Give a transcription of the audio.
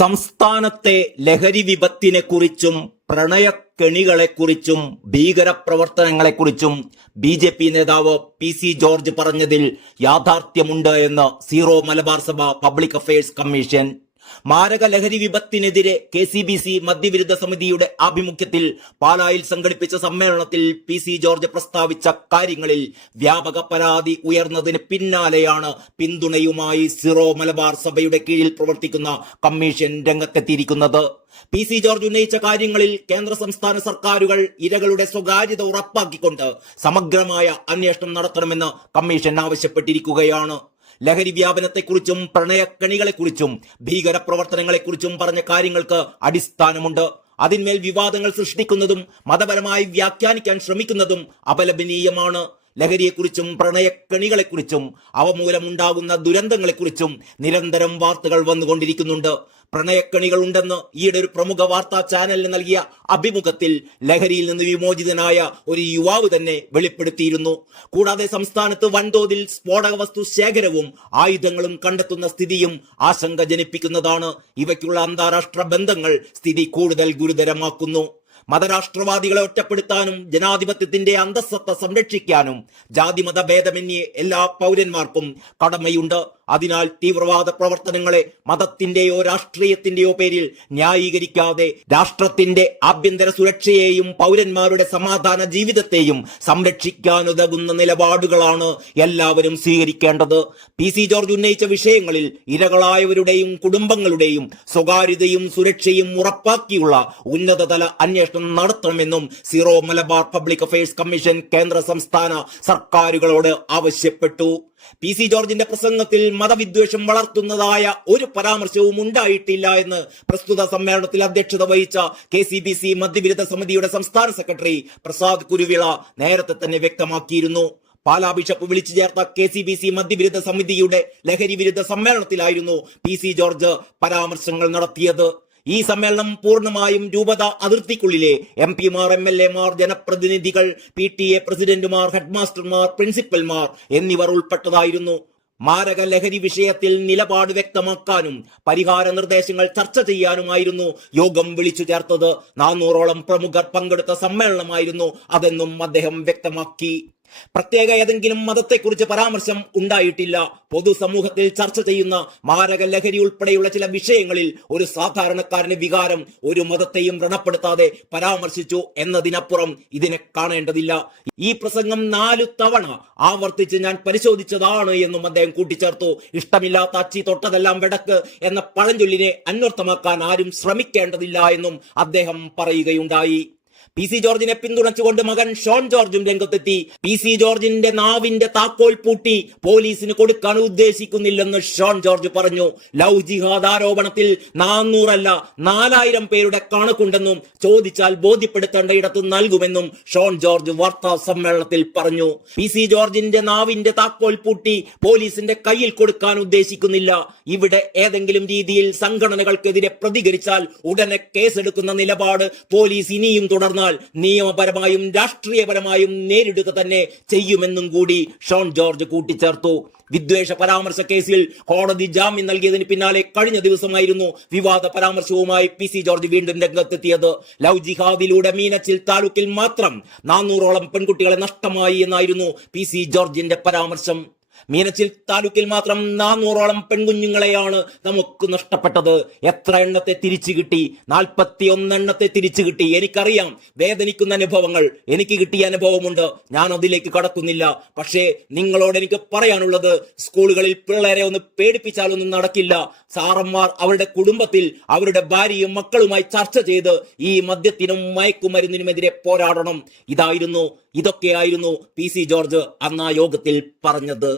സംസ്ഥാനത്തെ ലഹരി വിപത്തിനെക്കുറിച്ചും പ്രണയക്കെണികളെക്കുറിച്ചും ഭീകരപ്രവർത്തനങ്ങളെക്കുറിച്ചും ബി.ജെ.പി. നേതാവ് പി.സി. ജോർജ് പറഞ്ഞതിൽ യാഥാർത്ഥ്യമുണ്ട് എന്ന് സീറോ മലബാർ സഭ പബ്ലിക് അഫയേഴ്സ് കമ്മീഷൻ. മാരക ലഹരി വിപത്തിനെതിരെ കെ.സി.ബി.സി. മദ്യവിരുദ്ധ സമിതിയുടെ ആഭിമുഖ്യത്തിൽ പാലായിൽ സംഘടിപ്പിച്ച സമ്മേളനത്തിൽ പി.സി. ജോർജ് പ്രസ്താവിച്ച കാര്യങ്ങളിൽ വ്യാപക പരാതി ഉയർന്നതിന് പിന്നാലെയാണ് പിന്തുണയുമായി സീറോ മലബാർ സഭയുടെ കീഴിൽ പ്രവർത്തിക്കുന്ന കമ്മീഷൻ രംഗത്തെത്തിയിരിക്കുന്നത്. പി.സി. ജോർജ് ഉന്നയിച്ച കാര്യങ്ങളിൽ കേന്ദ്ര സംസ്ഥാന സർക്കാരുകൾ ഇരകളുടെ സ്വകാര്യത ഉറപ്പാക്കിക്കൊണ്ട് സമഗ്രമായ അന്വേഷണം നടത്തണമെന്ന് കമ്മീഷൻ ആവശ്യപ്പെട്ടിരിക്കുകയാണ്. ലഹരി വ്യാപനത്തെക്കുറിച്ചും പ്രണയക്കണികളെക്കുറിച്ചും ഭീകരപ്രവർത്തനങ്ങളെക്കുറിച്ചും പറഞ്ഞ കാര്യങ്ങൾക്ക് അടിസ്ഥാനമുണ്ട്. അതിന്മേൽ വിവാദങ്ങൾ സൃഷ്ടിക്കുന്നതും മതപരമായി വ്യാഖ്യാനിക്കാൻ ശ്രമിക്കുന്നതും അപലപനീയമാണ്. ലഹരിയെക്കുറിച്ചും പ്രണയക്കണികളെക്കുറിച്ചും അവ മൂലമുണ്ടാകുന്ന ദുരന്തങ്ങളെക്കുറിച്ചും നിരന്തരം വാർത്തകൾ വന്നുകൊണ്ടിരിക്കുന്നുണ്ട്. പ്രണയക്കണികൾ ഉണ്ടെന്ന് ഈയിടെ ഒരു പ്രമുഖ വാർത്താ ചാനലിന് നൽകിയ അഭിമുഖത്തിൽ ലഹരിയിൽ നിന്ന് വിമോചിതനായ ഒരു യുവാവ് തന്നെ വെളിപ്പെടുത്തിയിരുന്നു. കൂടാതെ സംസ്ഥാനത്ത് വൻതോതിൽ സ്ഫോടക വസ്തു ശേഖരവും ആയുധങ്ങളും കണ്ടെത്തുന്ന സ്ഥിതിയും ആശങ്ക ജനിപ്പിക്കുന്നതാണ്. ഇവയ്ക്കുള്ള അന്താരാഷ്ട്ര ബന്ധങ്ങൾ സ്ഥിതി കൂടുതൽ ഗുരുതരമാക്കുന്നു. മതരാഷ്ട്രവാദികളെ ഒറ്റപ്പെടുത്താനും ജനാധിപത്യത്തിന്റെ അന്തസ്സത്ത സംരക്ഷിക്കാനും ജാതിമത ഭേദമന്യേ എല്ലാ പൗരന്മാർക്കും കടമയുണ്ട്. അതിനാൽ തീവ്രവാദ പ്രവർത്തനങ്ങളെ മതത്തിന്റെയോ രാഷ്ട്രീയത്തിന്റെയോ പേരിൽ ന്യായീകരിക്കാതെ രാഷ്ട്രത്തിന്റെ ആഭ്യന്തര സുരക്ഷയെയും പൗരന്മാരുടെ സമാധാന ജീവിതത്തെയും സംരക്ഷിക്കാനുതകുന്ന നിലപാടുകളാണ് എല്ലാവരും സ്വീകരിക്കേണ്ടത്. പി.സി. ജോർജ് ഉന്നയിച്ച വിഷയങ്ങളിൽ ഇരകളായവരുടെയും കുടുംബങ്ങളുടെയും സ്വകാര്യതയും സുരക്ഷയും ഉറപ്പാക്കിയുള്ള ഉന്നതതല അന്വേഷണം നടത്തണമെന്നും zero Malabar public affairs commission കേന്ദ്ര സംസ്ഥാന സർക്കാരുകളോട് ആവശ്യപ്പെട്ടു. പി.സി. ജോർജിന്റെ പ്രസംഗത്തിൽ മതവിദ്വേഷം വളർത്തുന്നതായ ഒരു പരാമർശവും ഉണ്ടായിട്ടില്ല എന്ന് പ്രസ്തുത സമ്മേളനത്തിൽ അധ്യക്ഷത വഹിച്ച കെ.സി.ബി.സി. മദ്യവിരുദ്ധ സമിതിയുടെ സംസ്ഥാന സെക്രട്ടറി പ്രസാദ് കുരുവിള നേരത്തെ തന്നെ വ്യക്തമാക്കിയിരുന്നു. പാലാ ബിഷപ്പ് വിളിച്ചു ചേർത്ത കെ.സി.ബി.സി. മദ്യവിരുദ്ധ സമിതിയുടെ ലഹരി വിരുദ്ധ സമ്മേളനത്തിലായിരുന്നു പി.സി. ജോർജ് പരാമർശങ്ങൾ നടത്തിയത്. ഈ സമ്മേളനം പൂർണ്ണമായും രൂപത അതിർത്തിക്കുള്ളിലെ എം.പിമാർ, എം.എൽ.എമാർ, ജനപ്രതിനിധികൾ, പി.ടി.എ. പ്രസിഡന്റുമാർ, ഹെഡ്മാസ്റ്റർമാർ, പ്രിൻസിപ്പൽമാർ എന്നിവർ ഉൾപ്പെട്ടതായിരുന്നു. മാരക ലഹരി വിഷയത്തിൽ നിലപാട് വ്യക്തമാക്കാനും പരിഹാര നിർദ്ദേശങ്ങൾ ചർച്ച ചെയ്യാനുമായിരുന്നു യോഗം വിളിച്ചു ചേർത്തത്. 400ഓളം പ്രമുഖർ പങ്കെടുത്ത സമ്മേളനമായിരുന്നു അതെന്നും അദ്ദേഹം വ്യക്തമാക്കി. പ്രത്യേക ഏതെങ്കിലും മതത്തെക്കുറിച്ച് പരാമർശം ഉണ്ടായിട്ടില്ല. പൊതുസമൂഹത്തിൽ ചർച്ച ചെയ്യുന്ന മാരക ലഹരി ഉൾപ്പെടെയുള്ള ചില വിഷയങ്ങളിൽ ഒരു സാധാരണക്കാരന്റെ വികാരം ഒരു മതത്തെയും വ്രണപ്പെടുത്താതെ പരാമർശിച്ചു എന്നതിനപ്പുറം ഇതിനെ കാണേണ്ടതില്ല. ഈ പ്രസംഗം 4 തവണ ആവർത്തിച്ച് ഞാൻ പരിശോധിച്ചതാണ് എന്നും അദ്ദേഹം കൂട്ടിച്ചേർത്തു. ഇഷ്ടമില്ലാത്ത അച്ചി തൊട്ടതെല്ലാം വെടക്ക് എന്ന പഴഞ്ചൊല്ലിനെ അന്വർത്ഥമാക്കാൻ ആരും ശ്രമിക്കേണ്ടതില്ല എന്നും അദ്ദേഹം പറയുകയുണ്ടായി. പി.സി. ജോർജിനെ പിന്തുണച്ചുകൊണ്ട് മകൻ ഷോൺ ജോർജും രംഗത്തെത്തി. പി.സി. ജോർജിന്റെ നാവിന്റെ താക്കോൽ പൂട്ടി പോലീസിന് കൊടുക്കാൻ ഉദ്ദേശിക്കുന്നില്ലെന്ന് ഷോൺ ജോർജ് പറഞ്ഞു. ലവ് ജിഹാദ് ആരോപണത്തിൽ 400 അല്ല 4000 പേരുടെ കണക്കുണ്ടെന്നും ചോദിച്ചാൽ ബോധ്യപ്പെടുത്തേണ്ട ഇടത്ത് നൽകുമെന്നും ഷോൺ ജോർജ് വാർത്താ സമ്മേളനത്തിൽ പറഞ്ഞു. പി.സി. ജോർജിന്റെ നാവിന്റെ താക്കോൽ പൂട്ടി പോലീസിന്റെ കയ്യിൽ കൊടുക്കാൻ ഉദ്ദേശിക്കുന്നില്ല. ഇവിടെ ഏതെങ്കിലും രീതിയിൽ സംഘടനകൾക്കെതിരെ പ്രതികരിച്ചാൽ ഉടനെ കേസെടുക്കുന്ന നിലപാട് പോലീസ് ഇനിയും തുടർന്നാൽ നിയമപരമായും രാഷ്ട്രീയപരമായും നേരിടുക തന്നെ ചെയ്യുമെന്നും കൂടി ഷോൺ ജോർജ് കൂട്ടിച്ചേർത്തു. വിദ്വേഷ പരാമർശ കേസിൽ കോടതി ജാമ്യം നൽകിയതിന് പിന്നാലെ കഴിഞ്ഞ ദിവസമായിരുന്നു വിവാദ പരാമർശവുമായി പി.സി. ജോർജ് വീണ്ടും രംഗത്തെത്തിയത്. ലവ് ജിഹാദിലൂടെ മീനച്ചിൽ താലൂക്കിൽ മാത്രം 400ഓളം പെൺകുട്ടികളെ നഷ്ടമായി എന്നായിരുന്നു പി.സി. ജോർജിന്റെ പരാമർശം. മീനച്ചിൽ താലൂക്കിൽ മാത്രം 400ഓളം പെൺകുഞ്ഞുങ്ങളെയാണ് നമുക്ക് നഷ്ടപ്പെട്ടത്. എത്ര എണ്ണത്തെ തിരിച്ചു കിട്ടി? 41 എണ്ണത്തെ തിരിച്ചു കിട്ടി. എനിക്കറിയാം വേദനിക്കുന്ന അനുഭവങ്ങൾ, എനിക്ക് കിട്ടിയ അനുഭവമുണ്ട്, ഞാൻ അതിലേക്ക് കടക്കുന്നില്ല. പക്ഷേ നിങ്ങളോട് എനിക്ക് പറയാനുള്ളത്, സ്കൂളുകളിൽ പിള്ളേരെ ഒന്ന് പേടിപ്പിച്ചാലൊന്നും നടക്കില്ല. സാറന്മാർ അവരുടെ കുടുംബത്തിൽ അവരുടെ ഭാര്യയും മക്കളുമായി ചർച്ച ചെയ്ത് ഈ മദ്യത്തിനും മയക്കുമരുന്നിനുമെതിരെ പോരാടണം. ഇതൊക്കെയായിരുന്നു പി.സി. ജോർജ് അന്ന് ആ യോഗത്തിൽ പറഞ്ഞത്.